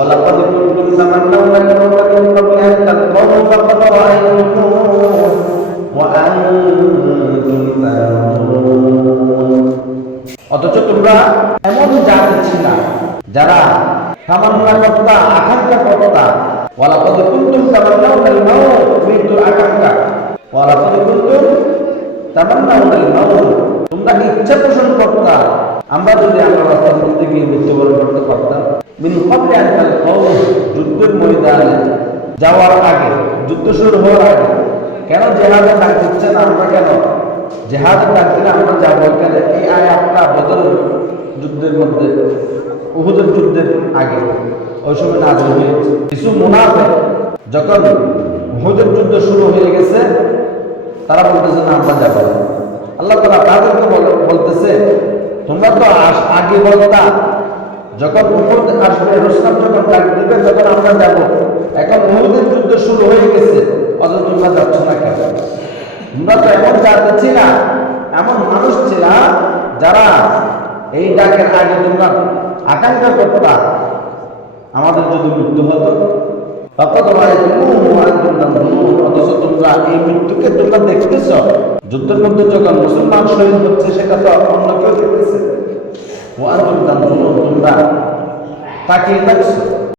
ولقد كنتم تمنون الموت من قبل أن تلقوه فقد رأيتموه وأنتم تنظرون অথচ তোমরা এমন জাতি ছিল যারা তামান্না করতা, আকাঙ্ক্ষা করতা। ওয়ালাকাদ কুনতুম তামান্নাউনাল মাউত, মৃত্যুর আকাঙ্ক্ষা। ওয়ালাকাদ কুনতুম তামান্নাউনাল মাউত, তোমরা ইচ্ছা পোষণ করতা আমরা যদি আমার রাস্তার মধ্যে গিয়ে মৃত্যুবরণ করতে পারতাম। মিন ক্বাবলি আন তালকাউ, যুদ্ধের ময়দানে যাওয়ার আগে, যুদ্ধ শুরু হওয়ার আগে। কেন জিহাদে ডাক দিচ্ছে না আমরা? কেন জিহাদে ডাক দিলে আমরা যাবো কেন? এই আয়াতটা বদর যুদ্ধের মধ্যে, উহুদের যুদ্ধের আগে ওই সময় নাযিল হয়েছে। কিছু মুনাফিক যখন উহুদের যুদ্ধ শুরু হয়ে গেছে তারা বলতেছে না আমরা যাবো না। আল্লাহ তাআলা তাদেরকে বলতেছে তোমরা তো আগে বলতা যখন উহুদ আসবে, রুস্তম যখন ডাক দিবে তখন আমরা যাব। এখন উহুদের যুদ্ধ শুরু হয়ে গেছে, অথচ তোমরা যাচ্ছ না কেন? তোমরা তো এমন জাতি ছিল, এমন মানুষ ছিল যারা এই ডাকের আগে তোমরা আকাঙ্ক্ষা করতা আমাদের যদি মৃত্যু হতো। অথচ তোমরা এই মৃত্যুকে তোমরা দেখতেছ। যুদ্ধের মধ্যে যখন মুসলমান শহীদ হচ্ছে সেটা তো অন্য কেউ দেখতেছে। তোমরা তাকিয়ে থাকছো।